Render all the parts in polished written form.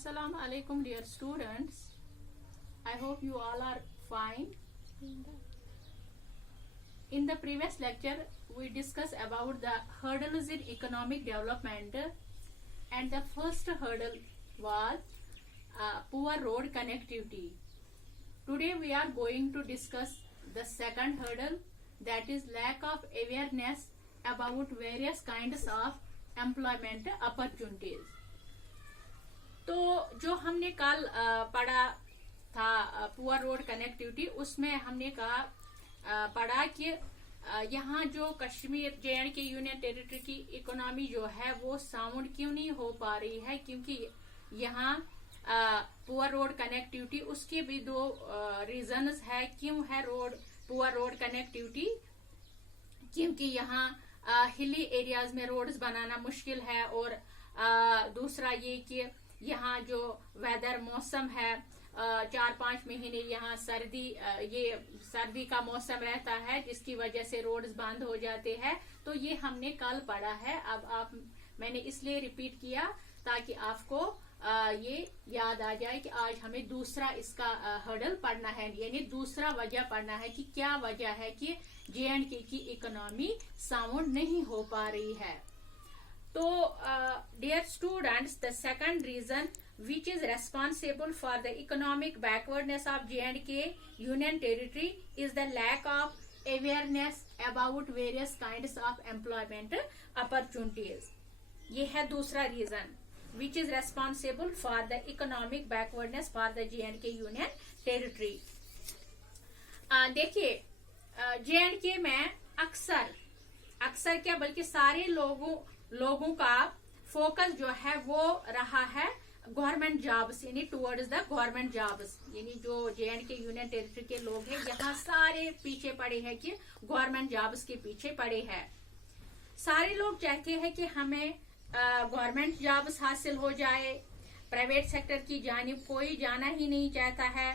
Assalamu alaikum, dear students. I hope you all are fine. In the previous lecture, we discussed about the hurdles in economic development, and the first hurdle was poor road connectivity. Today we are going to discuss the second hurdle, that is lack of awareness about various kinds of employment opportunities. तो जो हमने कल पढ़ा था poor road connectivity, उसमें हमने पढ़ा कि यहाँ जो कश्मीर जे.एंड.के यूनियन टेरिटरी की इकोनॉमी जो है वो साउंड क्यों नहीं हो पा रही है, क्योंकि यहाँ पुअर रोड कनेक्टिविटी, उसके भी दो रीजंस है क्यों है पुअर रोड कनेक्टिविटी। क्योंकि यहाँ हिली एरियाज में रोड्स बनाना मुश्किल है, और दूसरा ये कि यहाँ जो वेदर मौसम है 4-5 महीने यहाँ सर्दी का मौसम रहता है, जिसकी वजह से रोड्स बंद हो जाते हैं। तो ये हमने कल पढ़ा है। अब मैंने इसलिए रिपीट किया ताकि आपको ये याद आ जाए कि आज हमें दूसरा इसका हर्डल पढ़ना है, यानी दूसरा वजह पढ़ना है कि क्या वजह है कि जे.एंड.के की इकोनॉमी साउंड नहीं हो पा रही है। तो dear students, the second reason which is responsible for the economic backwardness of J&K Union Territory is the lack of awareness about various kinds of employment opportunities. ये है दूसरा reason which is responsible for the economic backwardness for the J&K Union Territory. देखिए J&K में अक्सर क्या बल्कि सारे लोगों का फोकस जो है वो रहा है गवर्नमेंट जॉब्स, यानी टुवर्ड्स द गवर्नमेंट जॉब्स। यानी जो जे.एंड.के यूनियन टेरिटरी के लोग हैं यहाँ सारे पीछे पड़े हैं कि गवर्नमेंट जॉब्स के पीछे पड़े हैं। सारे लोग चाहते हैं कि हमें गवर्नमेंट जॉब्स हासिल हो जाए, प्राइवेट सेक्टर की जानिब कोई जाना ही नहीं चाहता है,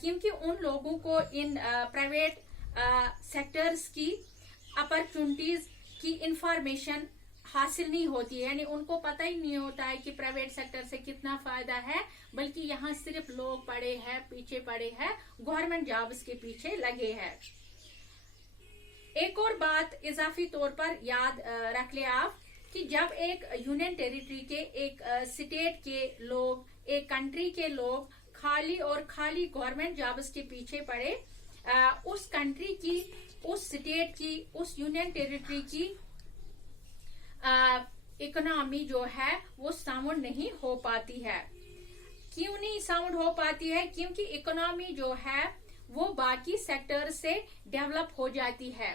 क्योंकि उन लोगों को इन प्राइवेट सेक्टर्स की अपॉर्चुनिटीज की इंफॉर्मेशन हासिल नहीं होती है, यानी उनको पता ही नहीं होता है कि प्राइवेट सेक्टर से कितना फायदा है, बल्कि यहाँ सिर्फ लोग पीछे पड़े हैं गवर्नमेंट जॉब्स के पीछे लगे हैं। एक और बात इजाफी तौर पर याद रख ले आप कि जब एक यूनियन टेरिटरी के, एक स्टेट के लोग, एक कंट्री के लोग खाली गवर्नमेंट जॉब्स के पीछे पड़े, उस कंट्री की, उस स्टेट की, उस यूनियन टेरिटरी की इकोनॉमी जो है वो साउंड नहीं हो पाती है। क्यों नहीं साउंड हो पाती है? क्योंकि इकोनॉमी जो है वो बाकी सेक्टर से डेवलप हो जाती है।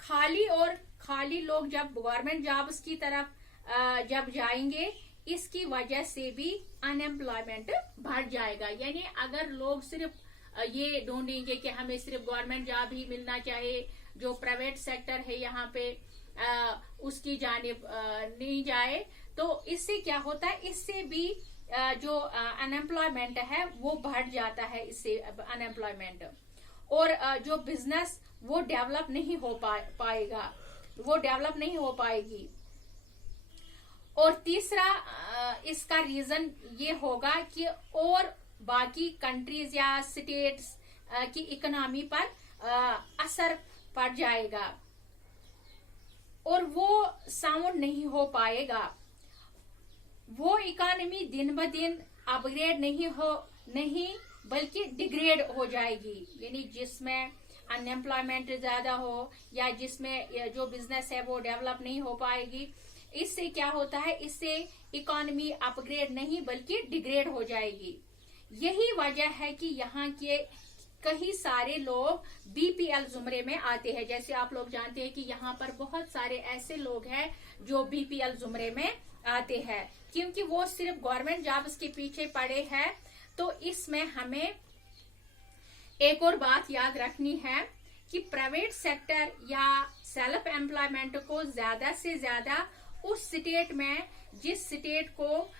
खाली लोग जब गवर्नमेंट जॉब्स की तरफ जब जाएंगे, इसकी वजह से भी अनएम्प्लॉयमेंट बढ़ जाएगा। यानी अगर लोग सिर्फ ये ढूंढेंगे कि हमें सिर्फ गवर्नमेंट जॉब ही मिलना चाहिए, जो प्राइवेट सेक्टर है यहाँ पे उसकी जानिब नहीं जाए, तो इससे क्या होता है, इससे भी जो अनएम्प्लॉयमेंट है वो बढ़ जाता है, इससे अनएम्प्लॉयमेंट, और जो बिजनेस वो डेवलप नहीं हो पाएगा, वो डेवलप नहीं हो पाएगी। और तीसरा इसका रीजन ये होगा कि और बाकी कंट्रीज या स्टेट्स की इकोनॉमी पर असर पड़ जाएगा और वो साउंड नहीं हो पाएगा। वो इकोनॉमी दिन ब दिन अपग्रेड नहीं बल्कि डिग्रेड हो जाएगी। यानी जिसमें अनएम्प्लॉयमेंट ज्यादा हो या जिसमें जो बिजनेस है वो डेवलप नहीं हो पाएगी। इससे क्या होता है, इससे इकोनॉमी अपग्रेड नहीं बल्कि डिग्रेड हो जाएगी। यही वजह है कि यहाँ के कई सारे लोग बीपीएल जुमरे में आते हैं। जैसे आप लोग जानते हैं कि यहाँ पर बहुत सारे ऐसे लोग हैं जो बीपीएल जुमरे में आते हैं, क्योंकि वो सिर्फ गवर्नमेंट जॉब्स के पीछे पड़े हैं। तो इसमें हमें एक और बात याद रखनी है कि प्राइवेट सेक्टर या सेल्फ एम्प्लॉयमेंट को ज्यादा से ज्यादा उस स्टेट में, जिस स्टेट को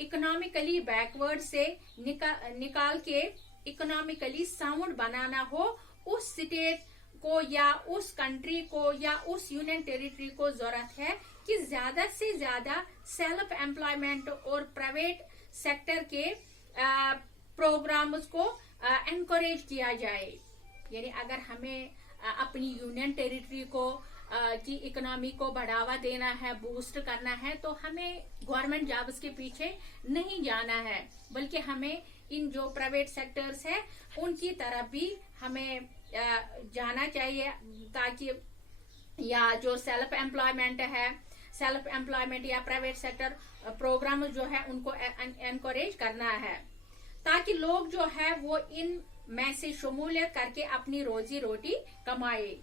इकोनॉमिकली बैकवर्ड से निकाल के इकोनॉमिकली साउंड बनाना हो, उस स्टेट को या उस कंट्री को या उस यूनियन टेरिटरी को जरूरत है कि ज्यादा से ज्यादा सेल्फ एम्प्लॉयमेंट और प्राइवेट सेक्टर के प्रोग्राम्स को एनकरेज किया जाए। यानी अगर हमें अपनी यूनियन टेरिटरी को की इकोनॉमी को बढ़ावा देना है, बूस्ट करना है, तो हमें गवर्नमेंट जॉब्स के पीछे नहीं जाना है, बल्कि हमें इन जो प्राइवेट सेक्टर्स है उनकी तरफ भी हमें जाना चाहिए, ताकि या जो सेल्फ एम्प्लॉयमेंट या प्राइवेट सेक्टर प्रोग्राम जो है उनको एनकरेज करना है, ताकि लोग जो है वो इन में से शमूलियत करके अपनी रोजी रोटी कमाए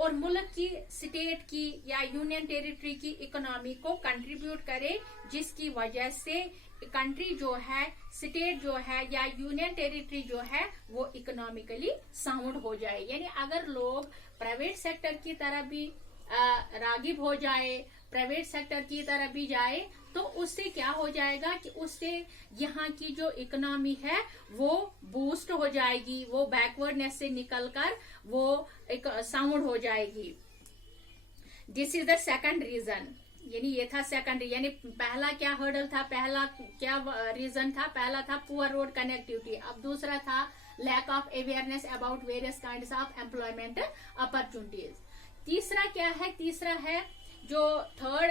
और मुल्क की, स्टेट की या यूनियन टेरिटरी की इकोनॉमी को कंट्रीब्यूट करे, जिसकी वजह से कंट्री जो है, स्टेट जो है या यूनियन टेरिटरी जो है वो इकोनॉमिकली साउंड हो जाए। यानी अगर लोग प्राइवेट सेक्टर की तरफ भी रागिब हो जाए, प्राइवेट सेक्टर की तरफ भी जाए, तो उससे क्या हो जाएगा कि उससे यहाँ की जो इकोनॉमी है वो बूस्ट हो जाएगी, वो बैकवर्डनेस से निकलकर वो एक साउंड हो जाएगी। This is the second reason. यानी ये था सेकंड, यानी पहला क्या हर्डल था, पहला क्या रीजन था, पहला था पुअर रोड कनेक्टिविटी, अब दूसरा था lack of awareness about various kinds of employment opportunities. तीसरा क्या है, तीसरा है जो थर्ड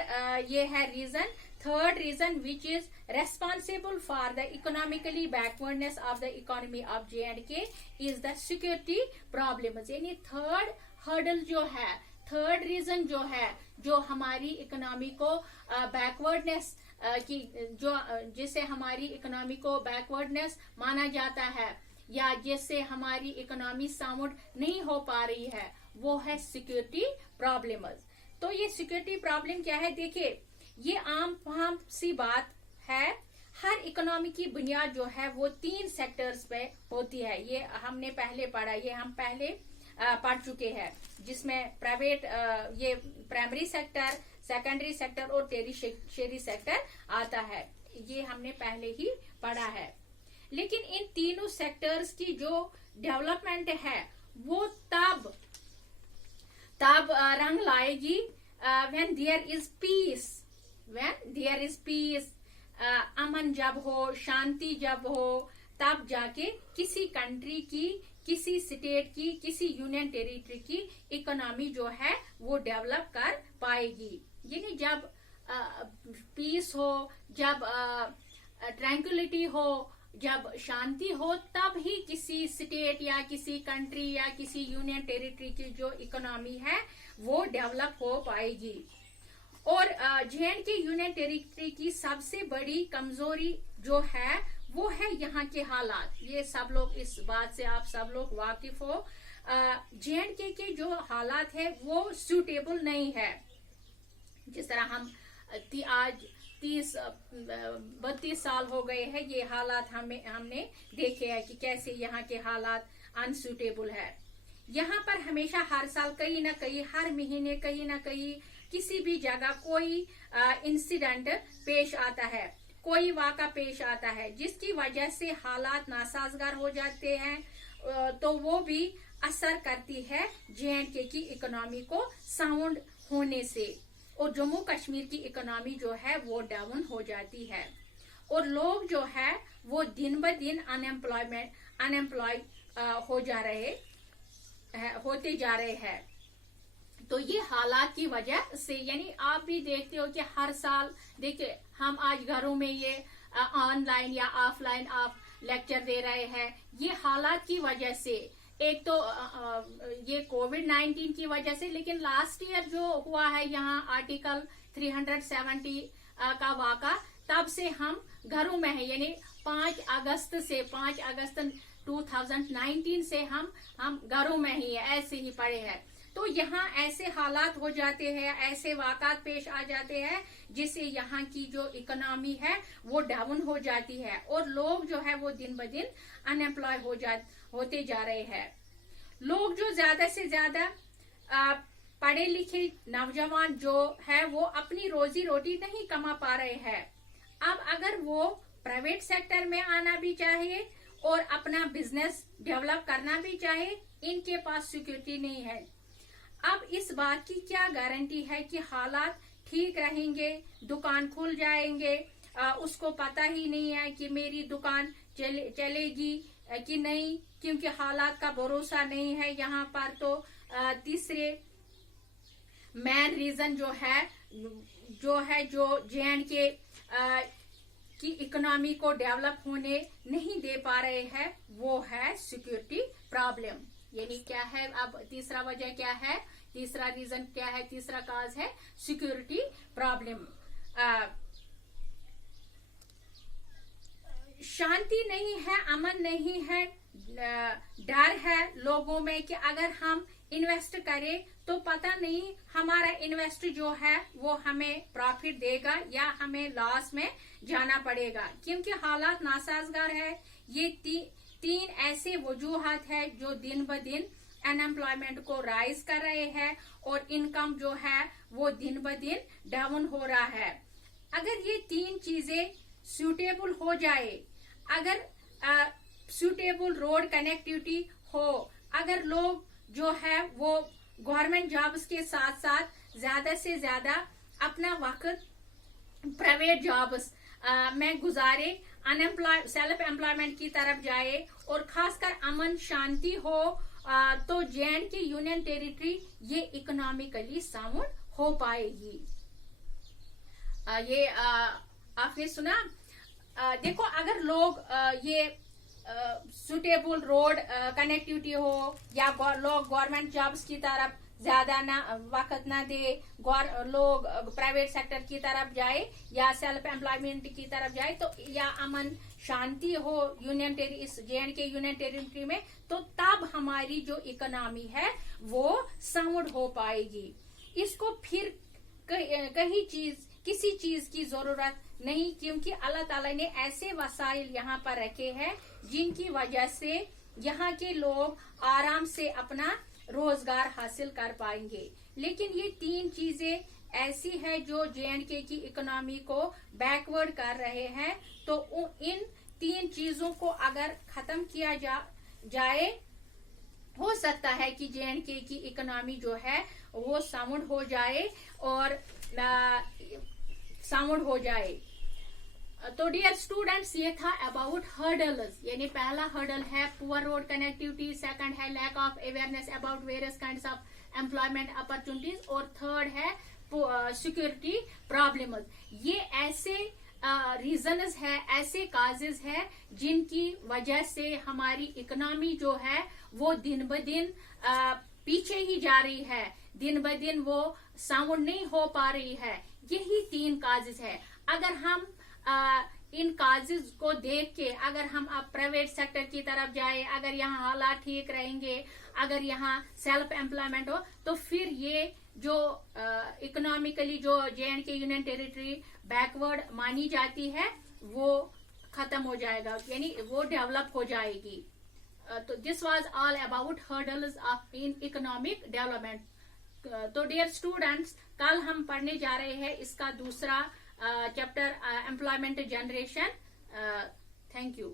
ये है reason, third reason which is responsible for the economically backwardness of the economy of J&K is the security problems. यानी थर्ड हर्डल जो है, थर्ड रीजन जो है, जो हमारी इकोनॉमी को बैकवर्डनेस की जो जिससे हमारी इकोनॉमी को बैकवर्डनेस माना जाता है या जिससे हमारी इकोनॉमी साउंड नहीं हो पा रही है, वो है सिक्योरिटी प्रॉब्लम्स। तो ये सिक्योरिटी प्रॉब्लम क्या है, देखिए ये आम सी बात है, हर इकोनॉमी की बुनियाद जो है वो 3 सेक्टर्स पे होती है। ये हमने पहले पढ़ा, ये हम पहले पढ़ चुके हैं, जिसमें प्राइवेट ये प्राइमरी सेक्टर, सेकेंडरी सेक्टर और टेरिशरी सेक्टर आता है, ये हमने पहले ही पढ़ा है। लेकिन इन तीनों सेक्टर्स की जो डेवलपमेंट है वो तब रंग लाएगी when there is peace, when there is peace, अमन जब हो, शांति जब हो, तब जाके किसी कंट्री की, किसी स्टेट की, किसी यूनियन टेरिटरी की इकोनॉमी जो है वो डेवलप कर पाएगी। यानी जब पीस हो, जब ट्रैंक्विलिटी हो, जब शांति हो, तब ही किसी स्टेट या किसी कंट्री या किसी यूनियन टेरिटरी की जो इकोनॉमी है वो डेवलप हो पाएगी। और J&K यूनियन टेरिटरी की सबसे बड़ी कमजोरी जो है वो है यहाँ के हालात। ये सब लोग, इस बात से आप सब लोग वाकिफ हो, J&K के जो हालात है वो सूटेबल नहीं है। जिस तरह हम आज 32 साल हो गए हैं, ये हालात हमने देखे हैं कि कैसे यहाँ के हालात अनसूटेबल है। यहाँ पर हमेशा हर साल कहीं ना कहीं, हर महीने कहीं ना कहीं किसी भी जगह कोई इंसिडेंट पेश आता है, कोई वाक़ा पेश आता है, जिसकी वजह से हालात नासाजगार हो जाते हैं, तो वो भी असर करती है J&K की इकोनॉमी को साउंड होने से, और जम्मू कश्मीर की इकोनॉमी जो है वो डाउन हो जाती है, और लोग जो है वो दिन ब दिन अनएम्प्लॉय होते जा रहे हैं। तो ये हालात की वजह से, यानी आप भी देखते हो कि हर साल, देखिए हम आज घरों में ये ऑनलाइन या ऑफलाइन आप लेक्चर दे रहे हैं, ये हालात की वजह से, एक तो ये कोविड-19 की वजह से, लेकिन लास्ट ईयर जो हुआ है यहाँ आर्टिकल 370 का वाक़ा, तब से हम घरों में हैं। यानी 5 अगस्त 2019 से हम घरों में ही है, ऐसे ही पड़े हैं। तो यहाँ ऐसे हालात हो जाते हैं, ऐसे वाक़ात पेश आ जाते हैं, जिससे यहाँ की जो इकोनॉमी है वो डाउन हो जाती है, और लोग जो है वो दिन ब दिन अनएम्प्लॉय होते जा रहे हैं। लोग जो ज्यादा से ज्यादा पढ़े लिखे नौजवान जो है वो अपनी रोजी रोटी नहीं कमा पा रहे हैं। अब अगर वो प्राइवेट सेक्टर में आना भी चाहिए और अपना बिजनेस डेवलप करना भी चाहिए, इनके पास सिक्योरिटी नहीं है। अब इस बात की क्या गारंटी है कि हालात ठीक रहेंगे, दुकान खुल जाएंगे, उसको पता ही नहीं है कि मेरी दुकान चलेगी कि नहीं, क्योंकि हालात का भरोसा नहीं है यहाँ पर। तो तीसरे मेन रीजन जो जे.एंड.के की इकोनॉमी को डेवलप होने नहीं दे पा रहे हैं, वो है सिक्योरिटी प्रॉब्लम। यानी क्या है, अब तीसरा वजह क्या है, तीसरा रीजन क्या है, तीसरा काज है सिक्योरिटी प्रॉब्लम। शांति नहीं है, अमन नहीं है, डर है लोगों में कि अगर हम इन्वेस्ट करें तो पता नहीं हमारा इन्वेस्ट जो है वो हमें प्रॉफिट देगा या हमें लॉस में जाना पड़ेगा, क्योंकि हालात नासाजगार है। ये तीन ऐसे वजूहात है जो दिन ब दिन अनएम्प्लॉयमेंट को राइज कर रहे हैं और इनकम जो है वो दिन ब दिन डाउन हो रहा है। अगर ये तीन चीजें सूटेबल हो जाए, अगर सूटेबल रोड कनेक्टिविटी हो, अगर लोग जो है वो गवर्नमेंट जॉब्स के साथ साथ ज्यादा से ज्यादा अपना वक्त प्राइवेट जॉब्स में गुजारे, सेल्फ एम्प्लॉयमेंट की तरफ जाए और खासकर अमन शांति हो, तो जे.एंड.के यूनियन टेरिटरी ये इकोनॉमिकली साउंड हो पाएगी। ये आपने सुना। देखो, अगर लोग ये सुटेबल रोड कनेक्टिविटी हो या लोग गवर्नमेंट जॉब्स की तरफ ज्यादा ना वक्त ना दे, लोग प्राइवेट सेक्टर की तरफ जाए या सेल्फ एम्प्लॉयमेंट की तरफ जाए, तो या अमन शांति हो यूनियन इस जे.एंड.के यूनियन टेरिटरी में, तो तब हमारी जो इकोनॉमी है वो साउंड हो पाएगी। इसको फिर किसी चीज की जरूरत नहीं, क्योंकि अल्लाह ताला ने ऐसे वसाइल यहाँ पर रखे हैं जिनकी वजह से यहाँ के लोग आराम से अपना रोजगार हासिल कर पाएंगे। लेकिन ये तीन चीजें ऐसी है जो जे.एंड.के की इकोनॉमी को बैकवर्ड कर रहे हैं। तो इन तीन चीजों को अगर खत्म किया जाए, हो सकता है कि जे.एंड.के की इकोनॉमी जो है वो साउंड हो जाए और साउंड हो जाए। तो डियर स्टूडेंट्स, ये था अबाउट हर्डल्स। यानी पहला हर्डल है पुअर रोड कनेक्टिविटी, सेकंड है lack of awareness about various kinds of employment opportunities, और थर्ड है सिक्योरिटी प्रॉब्लम्स। ये ऐसे रीजंस है, ऐसे काजेज है जिनकी वजह से हमारी इकोनॉमी जो है वो दिन ब दिन पीछे ही जा रही है, दिन ब दिन वो साउंड नहीं हो पा रही है। यही तीन काजेज है। अगर हम इन काजेज को देख के अगर हम अब प्राइवेट सेक्टर की तरफ जाए, अगर यहाँ हालात ठीक रहेंगे, अगर यहाँ सेल्फ एम्प्लॉयमेंट हो, तो फिर ये जो इकोनॉमिकली जो जे.एंड.के यूनियन टेरिटरी बैकवर्ड मानी जाती है वो खत्म हो जाएगा, यानी वो डेवलप हो जाएगी। तो this was all about hurdles of in economic development. तो डियर स्टूडेंट्स, कल हम पढ़ने जा रहे हैं इसका दूसरा chapter employment generation. Thank you.